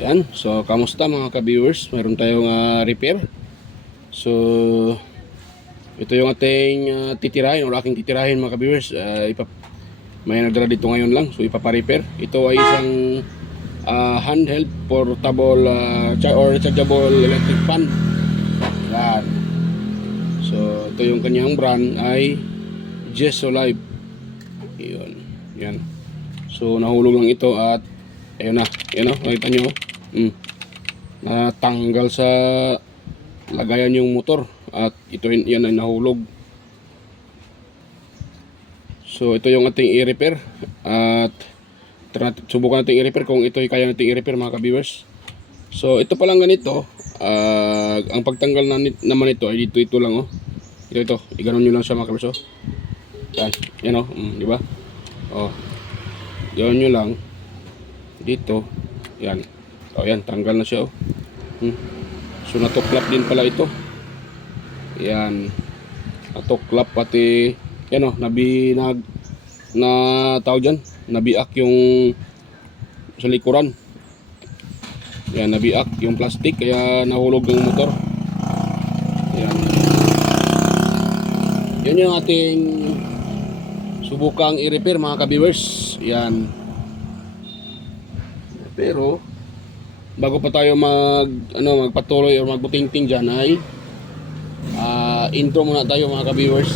Ayan, so kamusta mga ka-viewers? Meron tayong repair. So ito yung ating titirahin o aking titirahin mga ka-viewers. May nagdala dito ngayon lang, so ipapa-repair. Ito ay isang handheld portable or rechargeable electric fan. Ayan. So ito yung kanyang brand ay Gesso Live. Yun. Yan. So nahulog lang ito at ayun na, nakita nyo. Natanggal sa lagayan yung motor at ito yan ay nahulog. So ito yung ating i-repair at subukan natin i-repair kung ito ay kaya natin i-repair mga ka-viewers. So ito pa lang ganito, ang pagtanggal naman ito ay dito lang ito iganon nyo lang siya mga ka-viewers. Yan di ba? Gawin nyo lang dito, yan. Yan, tanggal na siya So natuklap din pala ito. Yan, natuklap pati yan tawag dyan, nabiak yung sa likuran. Yan, nabiak yung plastic kaya nahulog ng motor. Yan yung ating subukang i-repair mga ka-viewers. Yan. Pero bago pa tayo magpatuloy o magbutingting dyan ay intro muna tayo mga ka-viewers.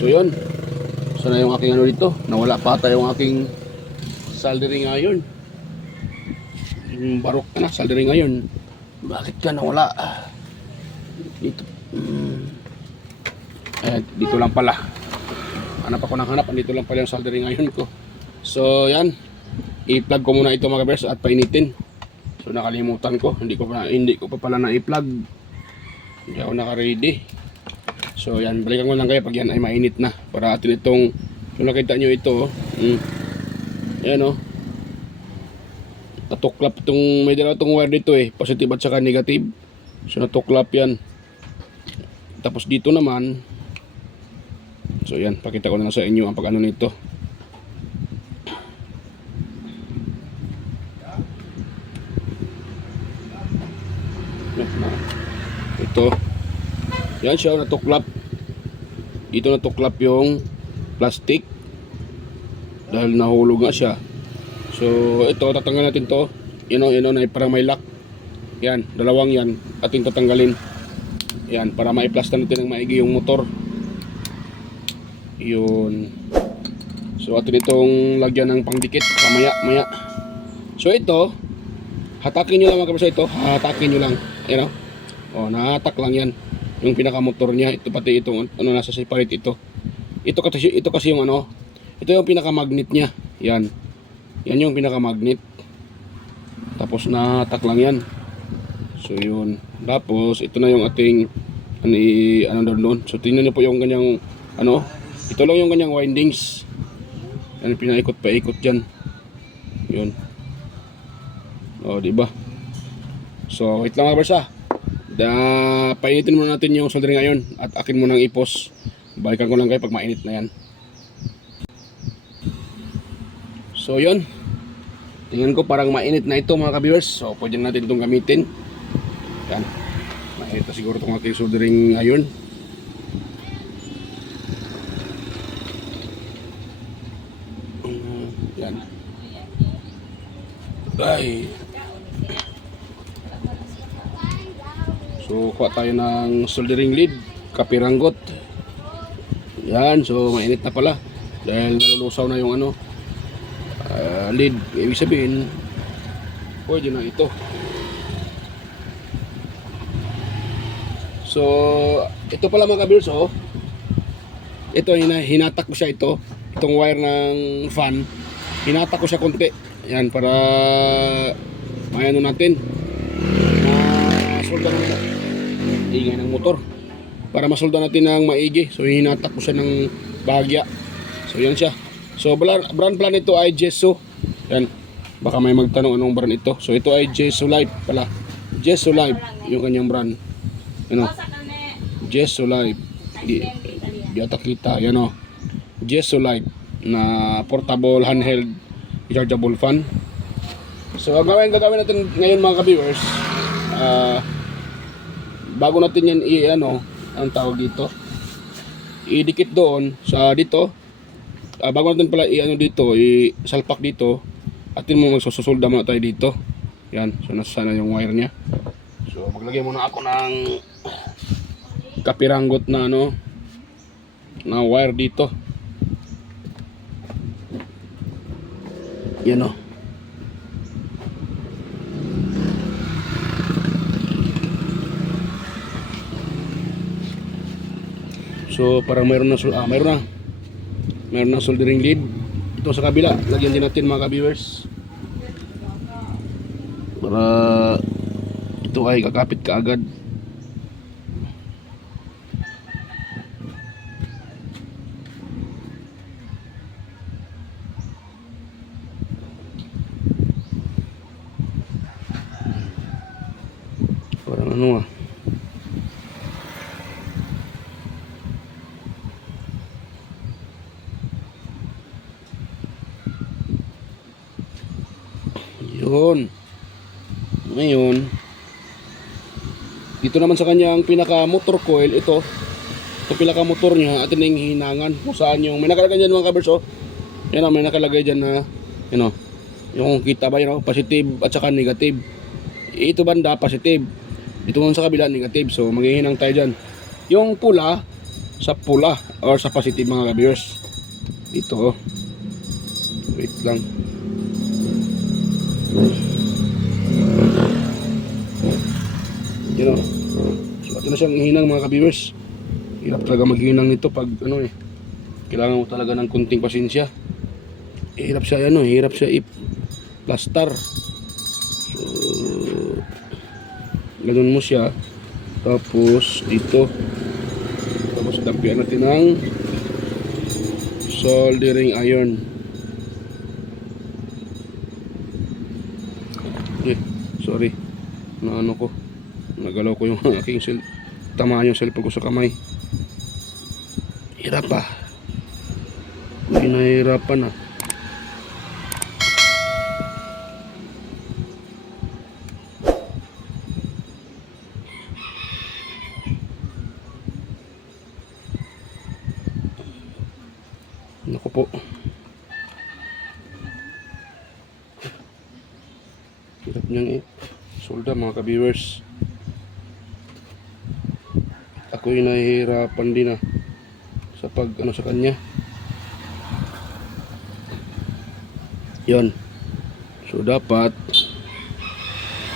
So yun, sana yung aking dito, nawala pa yung aking soldering iron. Yung barok ka na, soldering iron. Bakit ka nawala? Dito. Dito lang pala. Hanap ako ng hanap, dito lang pala yung soldering iron ko. So yan, i-plug ko muna ito mga kabers at painitin. So nakalimutan ko, hindi ko pa pala na-i-plug. Hindi ako naka-ready. So yan, balikan ko lang kayo pag yan ay mainit na. Para atin itong, kung nakita nyo ito, yan natuklap itong, may dalawa itong wire dito positive at saka negative. So natuklap yan. Tapos dito naman, so yan, pakita ko na sa inyo ang pag-ano nito. Ito, yan siya, natuklap. Dito natuklap yung plastic dahil nahulog nga siya. So ito, tatanggal natin to. Na para may lock. Yan, dalawang yan ating tatanggalin. Yan, para maiplasta natin ng maigi yung motor. Yun. So atin itong lagyan ng pangdikit maya. So ito, hatakin nyo lang mga kabisa ito. Hatakin nyo lang. Nahatak lang yan. Yung pinaka-motor niya, ito pati itong nasa separate ito. Ito kasi yung ito yung pinaka-magnet niya. Yan yung pinaka-magnet. Tapos nahatak lang yan. So yun. Tapos ito na yung ating doon. So tingnan niyo po yung kanyang ito lang yung kanyang windings. Yan pinaikot paikot diyan. Yun. Di ba? So wait lang mga barsa. Painitin muna natin yung soldering iron at akin muna ang ipos. Balikan ko lang kayo pag mainit na yan. So yun, tingnan ko parang mainit na ito mga ka-viewers. So pwede natin itong gamitin. Yan, mainit na siguro itong aking soldering iron. Yan. So kuha tayo ng soldering lead, kapiranggot. Yan, so mainit na pala dahil nalulusaw na yung lead. Ibig sabihin pwede na ito. So ito pala mga kabils, ito hinatak ko siya, itong wire ng fan, hinatak ko siya konti. Yan, para mayano natin masolda ng ingay ng motor, para masolda natin ng maigi. So hinatak ko siya ng bahagya. So yan siya. So brand plan nito ay Gesso. Yan. Baka may magtanong anong brand ito. So ito ay Jesolife pala. Jesolife yung kanyang brand. Ano? Jesolife. Di ata kita. Yan o. Jesolife na portable handheld rechargeable fan. So ang gagawin natin ngayon mga ka-viewers, bago natin yan ang tawag dito, idikit doon sa dito. Bago natin pala dito, isalpak dito, atin mo magsusulda muna tayo dito. Yan, so nasa sana yung wire niya. So maglagay muna ako ng kapiranggot na na wire dito. Yan o. So parang mayroon na soldering lead. Ito sa kabila, lagyan din natin mga ka-viewers. Para ito ay kakapit kaagad. Parang yun. Ngayon, dito naman sa kanyang pinaka motor coil, ito pinaka motor niya, atin na yung hinangan kung saan yung may nakalagay dyan mga ka-viewers. Yan may nakalagay dyan na yung kita ba positive at saka negative. Ito banda positive, ito sa kabila negative. So maghihinang tayo dyan. Yung pula sa pula or sa positive mga ka-viewers. Dito wait lang. So ito na siyang ihinang mga ka-viewers. Hirap talaga maghinang nito pag kailangan mo talaga ng kunting pasensya. Hirap siya hirap siya i-plaster. So ganun mo siya. Tapos dito, tapos dampian natin ng soldering iron. Sorry, nagalaw ko yung aking tama yung cellphone ko sa kamay. Hirap pa. Pinahirapan na. Naku po. Hirap niyang solda mga ka-viewers. Ako'y nahihirapan din sa pag sa kanya. Yan. So dapat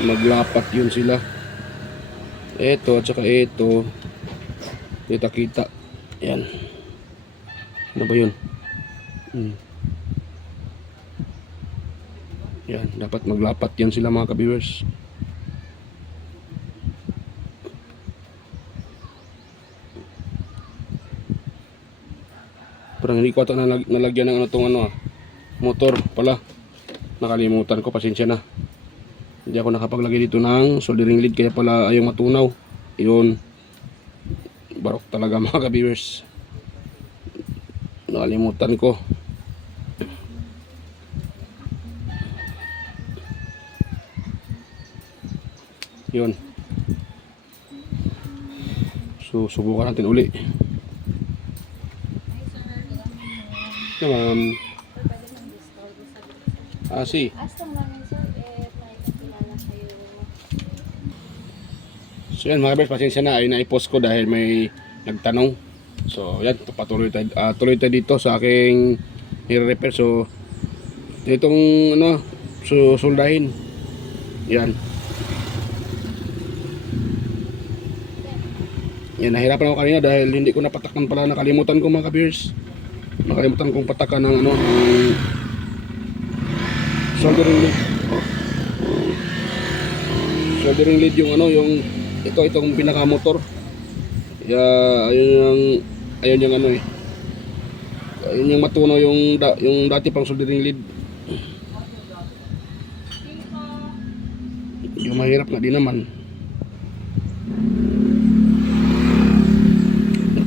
maglapat yun sila. Ito at saka ito. Kita-kita. Yan. Ano ba yun? Yan. Dapat maglapat yan sila mga ka-viewers. Parang hindi ko ito nalagyan ng motor pala. Nakalimutan ko, pasensya na. Hindi ako nakapaglagay dito ng soldering lead kaya pala ayaw matunaw. Yun. Barok talaga mga ka-viewers. Nakalimutan ko. Yun. So subukan natin uli. Si. So yan mga ka-viewers, pasensya na ay naipost ko dahil may nagtanong. So yan, tuloy tayo dito sa aking i-repair. So itong susuldahin. Yan. Yan, nahirapan ako kanina dahil hindi ko napatakan pala. Nakalimutan ko mga ka-viewers. Nakalimutan kong patakan ng soldering lead. Soldering lead yung itong pinaka motor. Ayun yung ayun yung matunaw yung dati pang soldering lead. Yung mahirap nga din naman.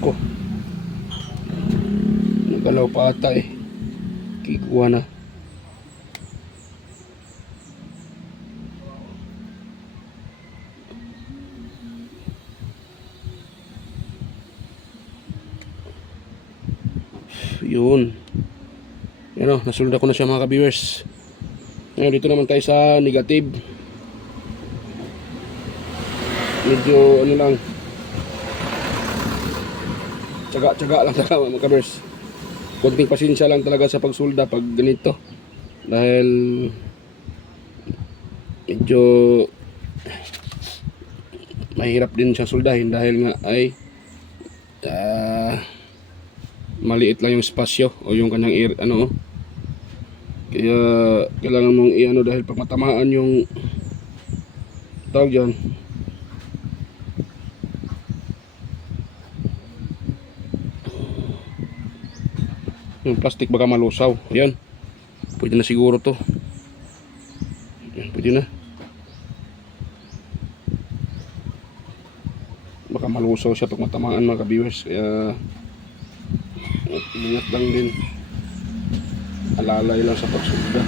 Ako. Nagalaw pa ata eh. Kikuha na. Yun. Yan o, nasulda ko na siya mga ka-viewers. Ngayon dito naman tayo sa negative. Medyo ano lang, tsaga lang talaga mga ka-viewers. Konting pasensya lang talaga sa pagsulda pag ganito. Dahil medyo mahirap din siya suldahin dahil nga ay maliit lang yung spasyo o yung kanyang ano, kaya kailangan mong i-ano dahil pag matamaan yung tawag dyan, yung plastic baka malusaw. Ayan, pwede na siguro to. Ayan, pwede na, baka malusaw siya pag matamaan mga ka-viewers. Kaya ingat lang din, alalay lang sa pagsulda.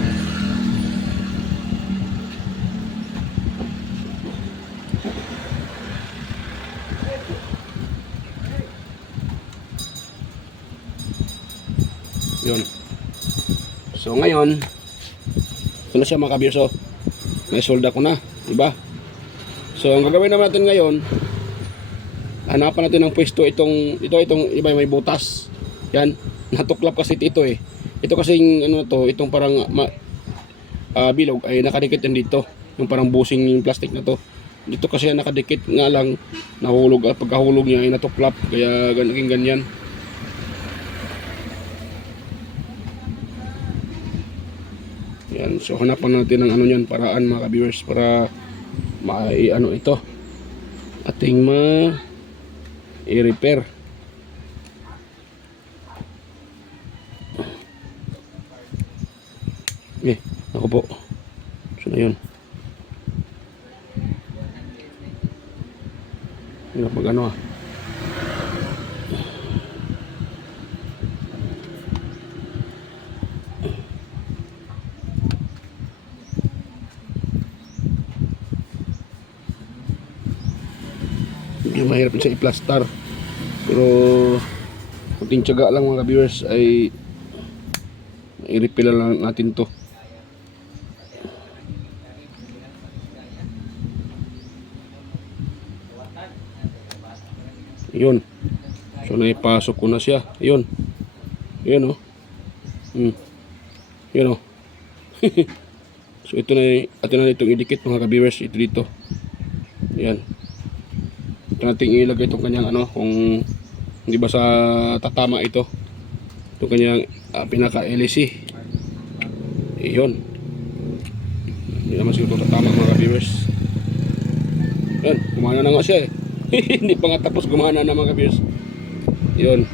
Yun. So ngayon ito na siya mga ka-viewers. So may solda ko na, diba? So ang gagawin naman natin ngayon, hanapan natin ng pwesto itong iba may butas. Yan, natuklap kasi ito eh. Ito kasing ano to, itong parang bilog ay nakadikit yan dito. Yung parang busing yung plastic na to. Dito kasi yan nakadikit nga lang, nahulog at pagkahulog niya ay natuklap. Kaya naging ganyan. Yan, so hanapan natin ng ano yan, paraan mga ka-viewers para ano ito ating i-repair. Ako po. So na yun. Hirap mag ano Medyo mahirap siya i-plaster. Pero kunting tiyaga lang mga viewers ay i-repair lang natin to. Yun. So naipasok ko na siya. Yun. Yun oh. Yun oh. So ito na itong idikit mga ka-viewers. Ito dito. Yan. Ito nating ilagay itong kanyang ano, kung hindi ba sa tatama ito. Itong kanyang pinaka-LC. Yun. Hindi naman siguro tatama mga ka-viewers. Yan. Kumana na nga siya eh. Hindi pa nga tapos gumana na mga ka-viewers. Yun.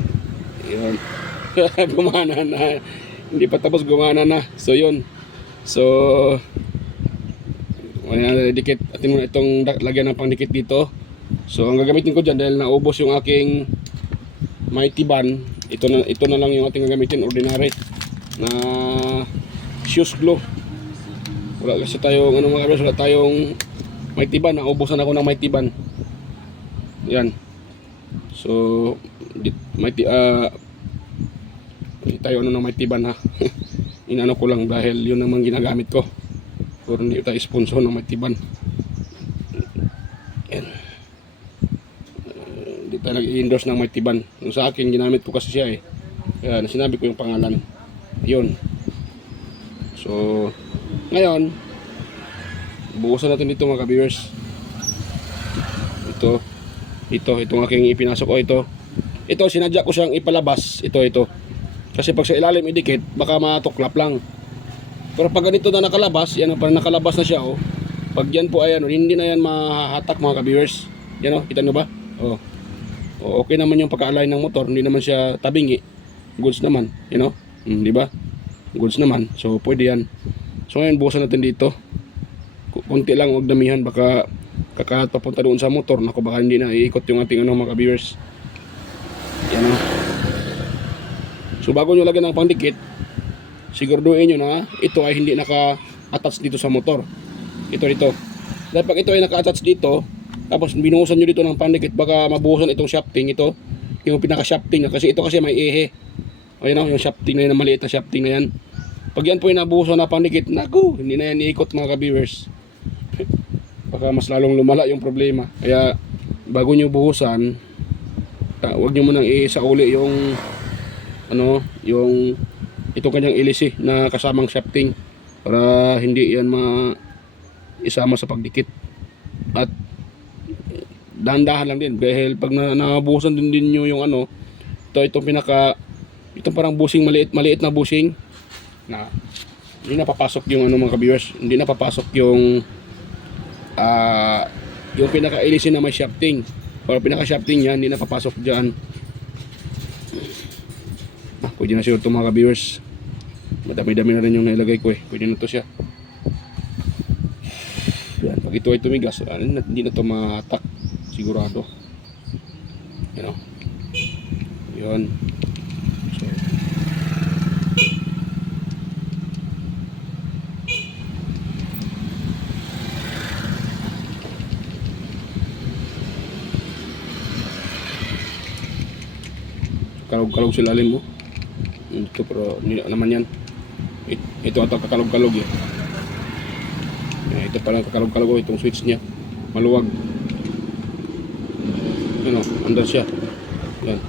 Yun. Gumana na. Hindi pa tapos gumana na. So yun. So dikit. Atin muna itong lagyan ng pangdikit dito. So ang gagamitin ko dyan dahil naubos yung aking mighty band. Ito na lang yung ating gagamitin. Ordinary na shoes glue. Wala kasi tayong ano mga ka-viewers, wala tayong mighty band. Naubusan ako ng mighty band. Yan. So mighty tayo ano ng mighty band ha. Inano ko lang dahil yun naman ginagamit ko. Pero hindi tayo sponsor ng mighty band. Yan. Hindi tayo nag-endorse ng mighty band. Yung sa akin ginamit ko kasi siya eh. Kaya sinabi ko yung pangalan. Yun. So ngayon buusan natin dito mga ka-viewers. Itong aking ipinasok ito sinadya ko siyang ipalabas ito kasi pag sa ilalim idikit baka matuklap lang, pero pag ganito na nakalabas yan, parang nakalabas na siya pag yan po ay ano, hindi na yan mahahatak mga ka-viewers. Yan kita nyo ba? Okay naman yung pagka-align ng motor, hindi naman siya tabingi, goods naman, di ba? Goods naman, so pwede yan. So ngayon bukasan natin dito konti lang, huwag damihan, baka kakalat papunta doon sa motor. Naku, baka hindi na iikot yung ating ano mga ka-viewers. Yan o. So bago nyo lagyan ng pandikit, siguraduhin nyo na ito ay hindi naka-attach dito sa motor. Ito dito. Dahil pag ito ay naka-attach dito, tapos binuhusan nyo dito ng pandikit, baka mabuhusan itong shafting ito, yung pinaka-shafting na, kasi ito kasi may ehe. Ayun o, yung shafting na yan, maliit na shafting na yan. Pag yan po yung nabuhusan na pandikit, naku, hindi na yan iikot mga ka-viewers. Baka mas lalong lumala yung problema. Kaya bago nyo buhusan, huwag nyo munang isauli yung ano, yung itong kanyang ilisi na kasamang shafting para hindi yan isama sa pagdikit. At dahan-dahan lang din dahil pag nabuhusan din nyo yung ano, itong parang bushing, maliit na bushing na hindi na papasok yung ano mga ka-viewers, hindi na papasok yung pinaka-ilisi na may shafting or pinaka-shafting yan, hindi na papasok dyan. Pwede na siguro ito mga ka-viewers, madami-dami na rin yung nailagay ko pwede na to siya. Yan, pag ito ay tumigas, hindi na to matak sigurado. You know? Yun. So, kalog-kalog sa lalim mo. Ito pero hindi naman yan. Ito ata kakalog-kalog yan. Ito pala kakalog-kalog itong switch niya. Maluwag. Ano, andar siya. Yan.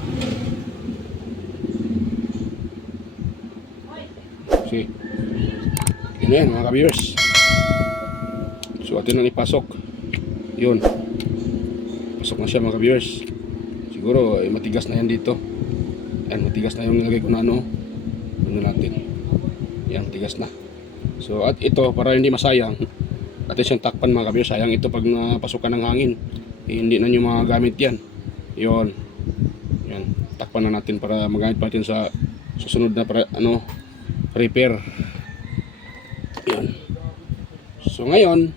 See. Yan yan mga ka-viewers. So atin nang ipasok. Yun. Pasok na siya mga ka-viewers. Siguro matigas na yan dito. Yan, matigas na yung nilagay ko na ano. Ano natin. Yan, tigas na. So at ito para hindi masayang, atin siyang takpan mga ka-viewers. Sayang ito pag napasukan ng hangin. Hindi na nyo magagamit yan. Yun. Yan. Takpan na natin para magamit pa natin sa susunod na repair. Yan. So ngayon,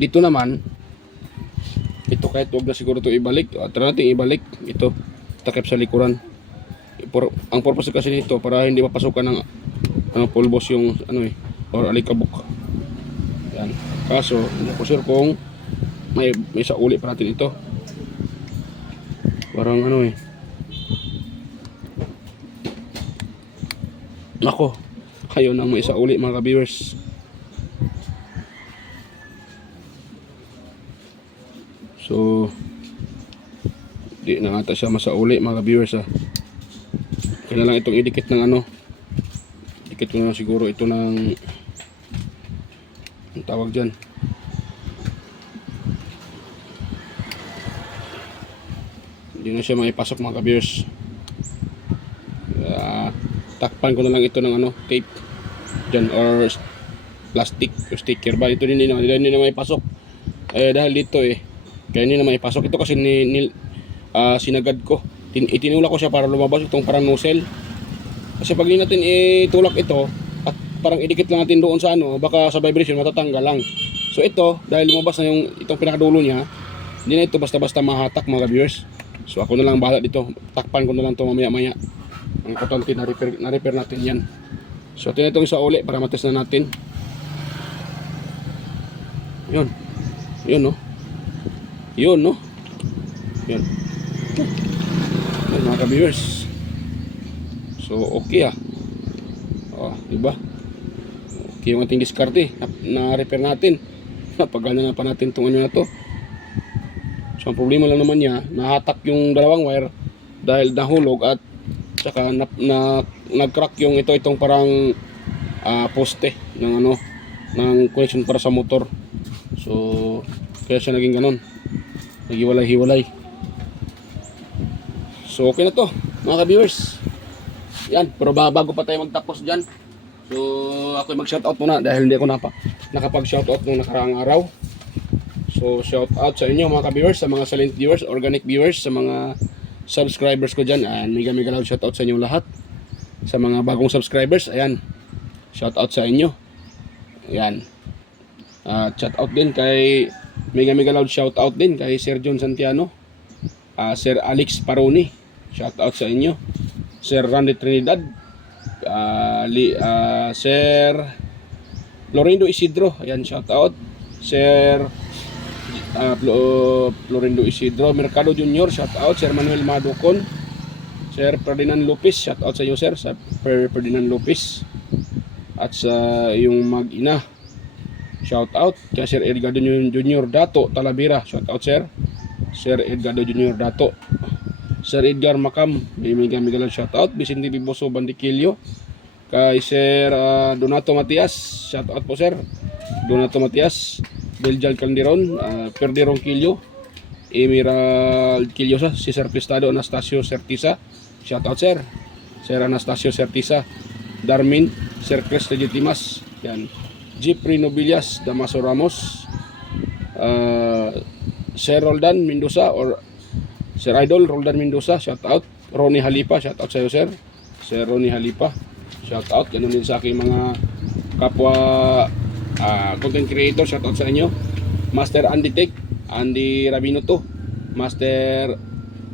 dito naman, ito kahit huwag na siguro ito ibalik. Tara natin ibalik. Ito, takip sa likuran. Ang purpose kasi nito para hindi mapasukan ng pulbos yung or alikabok. Yan. Kaso, hindi ko sure kung may sauli pa natin ito. Parang nako, kayo nang may sauli mga ka-viewers. So di na ata siya masauli mga ka-viewers Kaya lang itong idikit ng dikit ko na siguro ito ng ang tawag dyan, hindi na siya maipasok mga ka-viewers. Takpan ko na lang ito ng tape dyan or plastic o sticker ba. Ito hindi na maipasok dahil dito kaya hindi na maipasok ito kasi sinagad ko, itinulak ko siya para lumabas itong parang nozzle. Kasi pag hindi natin itulak ito at parang idikit lang natin doon sa baka sa vibration matatanggal lang. So ito dahil lumabas na itong pinakadulo niya, hindi na ito basta-basta mahatak mga viewers. So ako na lang bahala dito, takpan ko na lang ito mamaya-maya. Ang importante na repair natin yan. So ito na itong isa uli para matest na natin. Yun no. Yun yan mga ka-viewers. So okay diba? Okay yung ating diskarte na repair natin. Napagana na pa natin itong na to. So ang problema lang naman niya, nahatak yung dalawang wire dahil nahulog at saka nag-crack itong parang poste ng ng connection para sa motor. So kaya siya naging ganon, naghiwalay-hiwalay. So okay na to mga ka-viewers. Yan, pero bago pa tayo magtapos dyan, so ako mag-shoutout muna dahil hindi ako nakapag-shoutout nung nakaraang araw. So shoutout sa inyo mga ka-viewers, sa mga silent viewers, organic viewers, sa mga subscribers ko dyan. Ayan, mega loud shoutout sa inyo lahat. Sa mga bagong subscribers, ayan, shoutout sa inyo. Ayan, At shout out din kay mega mega loud shout out din kay Sir John Santiano, Sir Alex Paroni, shout out sa inyo. Sir Randy Trinidad, Sir Florindo Isidro, ayan shout out. Sir Florindo Isidro Mercado Jr., shout out. Sir Manuel Madukon, Sir Ferdinand Lopez, shout out sa iyo sir, sa Ferdinand Lopez. At sa yung mag-ina, shout out kay Sir Edgardo Jr. Dato Talavera, shout out sir. Sir Edgardo Jr. Dato. Sir Edgar Macam, mega shout out. Vicente Biboso Bandiquillo, kay Sir Donato Matias, shout out po sir. Donato Matias, Beljal Calderon, Perderon Quillo, Emerald Quillosa, Cesar Prestado, Anastasio Certisa, shout out sir. Sir Anastasio Certisa, Darmin, Sir Chris Legitimas, yan. Jeffrey Nobilias, Damaso Ramos, Sir Roldan Mendoza or Sir Idol Roldan Mendoza, shout out. Ronnie Halipa, shout out sa iyo sir. Sir Ronnie Halipa, shout out. Ganun din sa aking mga kapwa content creator, shout out sa inyo. Master Andy Tech, Andy Rabino to, Master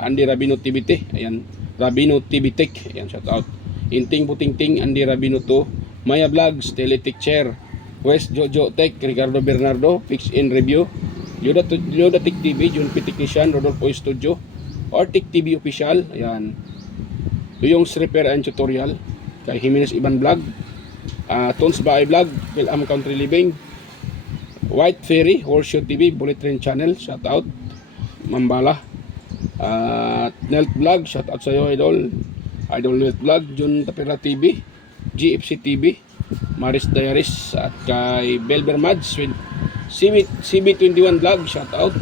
Andy Rabino TBT, ayan, Rabino TV Tech, ayan, shout out. Inting Butingting, Andy Rabino to, Maya Vlogs, Teletech Chair, West Jojo Tech, Ricardo Bernardo, Fix in Review, Yoda Tech TV, Jun P Technician, Rodolfo Studio, or Tech TV Official, ayan. Yung Repair and Tutorial, kay Jimenez Iban Vlog, Tons Baay Vlog, Philam Country Living, White Ferry, Horseshoe TV, Bullet Train Channel, shout out. Mambala, Nelt Vlog, shout out sa iyo idol. Idol Nelt Vlog, Jun Tapera TV, GFC TV, Maris Diaries, at kay Belber Mads, CB21 Vlog, shout out.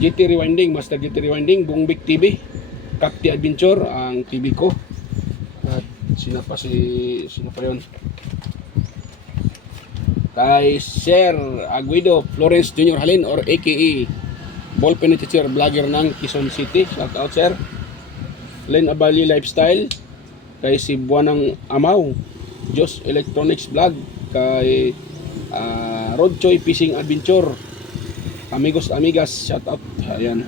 GT Rewinding, Master GT Rewinding, Bungbik TV, Capti Adventure, ang TV ko. At sino pa yun? Kay Sir Aguido Florence Jr. Halin or AKA Ballpen Teacher Vlogger ng Quezon City, shout out sir. Len Abali Lifestyle, kay si Buwanang Amaw, Jos Electronics Vlog, kay Rod Choi Fishing Adventure, Amigos Amigas, shout out. Ayan.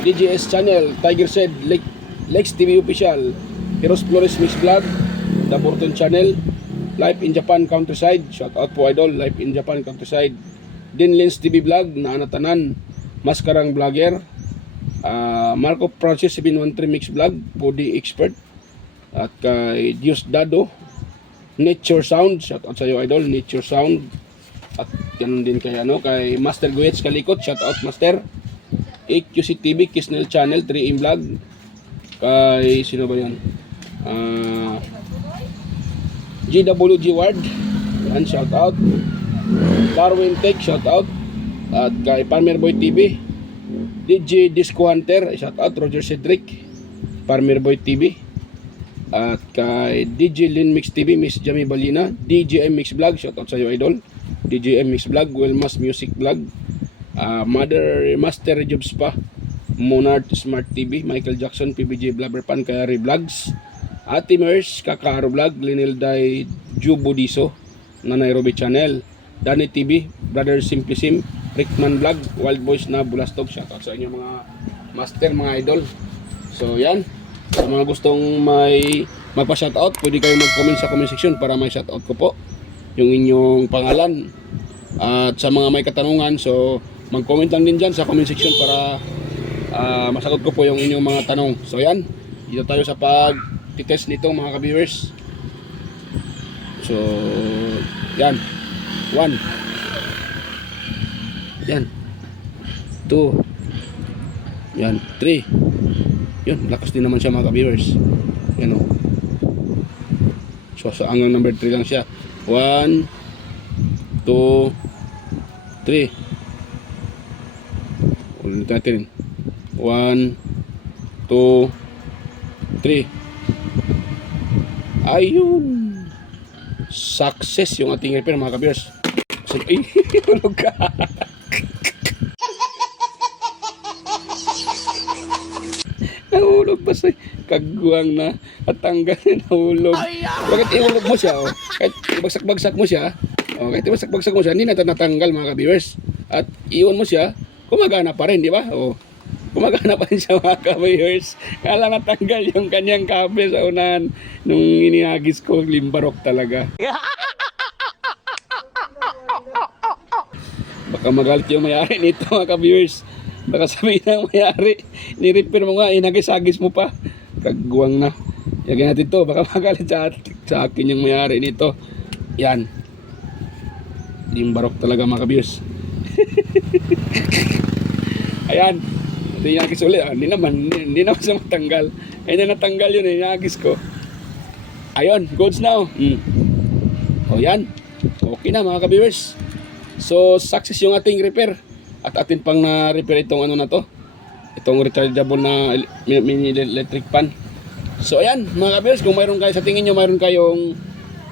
DGS Channel, Tiger Shed, Lex TV Official, Heroes Flores Mix Vlog, The Burton Channel, Life in Japan Countryside, shout out po idol, Life in Japan Countryside. Din Lens TV Vlog, Naanatanan, Maskarang Vlogger, Marco Francis 713 Mix Vlog, Pudi Expert, at kay Dios Dado, Nature Sound, shout out sa iyo idol, Nature Sound. At ganun din kay kay Master Guets Kalikot, shout out Master. AQC TV, Kisnel Channel, 3M Vlog, kay sino ba yan? GWG Ward, yan, shout out. Darwin Tech, shout out. At kay Farmer Boy TV, DJ Disco Hunter, shout out. Roger Cedric, Farmer Boy TV. At kay DJ Lin Mix TV, Miss Jamie Balina, DJM Mix Vlog, shout out sa iyo idol. DJM Mix Vlog, Wilmas Music Vlog, Master Jobs pa, Monard Smart TV, Michael Jackson, PBJ Blabberpan, Kayari Vlogs, Ate Mers, Kakaro Vlog, Linilday Jubudiso, na Nairobi Channel, Danny TV, Brother Simplisim, Rickman Vlog, Wild Boys na Bulastog, shout out sa inyo mga master, mga idol. So yan, sa mga gustong may magpa-shoutout, pwede kayong mag-comment sa comment section para may shoutout ko po yung inyong pangalan. At sa mga may katanungan, so mag-comment lang din dyan sa comment section para masagot ko po yung inyong mga tanong. So yan, dito tayo sa pag-test nito mga ka-viewers. So yan, 1, yan, 2, yan, 3. Yun, lakas din naman siya mga ka-viewers. Yan o. So sa hanggang number 3 lang siya. 1, 2, 3. Ulit natin. 1, 2, 3. Ayun. Success yung ating repair mga ka-viewers. Ay, hulog ka. Nahulog pa sa kagwang na at tanggal na nahulog. Bakit ihulog mo siya? Oh? Kahit bagsak-bagsak mo siya, Okay, diba pagsag mo siya, hindi na natanggal mga ka-viewers. At iwan mo siya, gumagana pa rin, di ba? O, gumagana pa rin siya mga ka-viewers. Kala natanggal yung kanyang kable sa unahan nung inihagis ko, limbarok talaga. Baka magalit yung may-ari nito mga ka-viewers. Baka sabihin ng may-ari, ni-repair mo nga, inagis-agis mo pa. Kagwang na. Yagyan natin to, baka magalit sa akin yung may-ari nito. Yan. Limbarok talaga mga ka-viewers. Ayan. Ito yung inagis ulit. Hindi naman siya matanggal. Ayun na natanggal yun, inagis ko. Ayun, goods now. O yan. Okay na mga ka-viewers. So, success yung ating repair. At atin pang na-repair itong ano na to. Itong rechargeable na mini electric pan. So, ayan mga ka-viewers. Kung mayroon kayo, sa tingin nyo mayroon kayong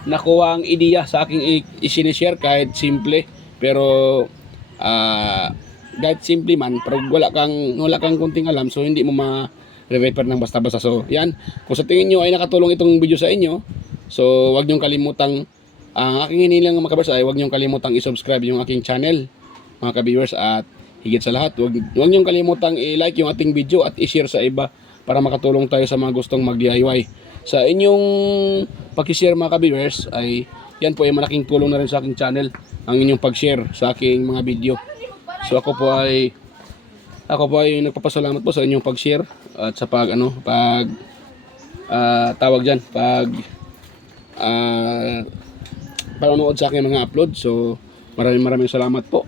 nakuha ang ideya sa aking isinishare kahit simple. Pero, kahit simple man, pero wala kang kunting alam, so hindi mo ma-repair ng basta-basta. So, yan. Kung sa tingin nyo ay nakatulong itong video sa inyo, so, wag nyong kalimutang ang aking hinilang mga ka-viewers ay huwag niyong kalimutang i-subscribe yung aking channel mga ka-viewers, at higit sa lahat huwag niyong kalimutang i-like yung ating video at i-share sa iba para makatulong tayo sa mga gustong mag-DIY. Sa inyong pag-share mga ka-viewers ay yan po ay malaking tulong na rin sa aking channel, ang inyong pag-share sa aking mga video. So ako po ay nagpapasalamat po sa inyong pag-share at sa tawag diyan, panonood sa aking mga upload. So maraming salamat po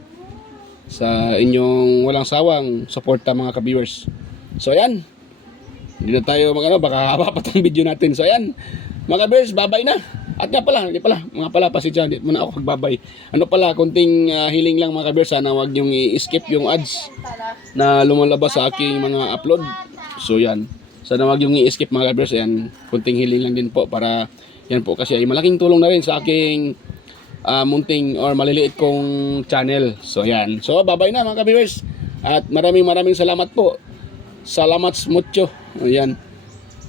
sa inyong walang sawang suporta mga ka-viewers. So ayan, hindi na tayo baka haba pa tong video natin. So ayan mga ka-viewers, bye-bye na. At mga pala pasensya, hindi muna ako magbabay. Konting hiling lang mga ka-viewers, sana wag niyong i-skip yung ads na lumalabas sa aking mga upload. So yan, sana wag niyong i-skip mga ka-viewers. Ayan, konting hiling lang din po para yan po kasi ay malaking tulong na rin sa aking munting or maliliit kong channel. So yan. So bye-bye na mga ka-viewers. At maraming salamat po. Salamat mucho. Ayan.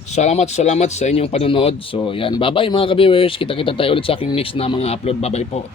Salamat sa inyong panonood. So yan. Bye-bye mga ka-viewers. Kita tayo ulit sa aking next na mga upload. Bye-bye po.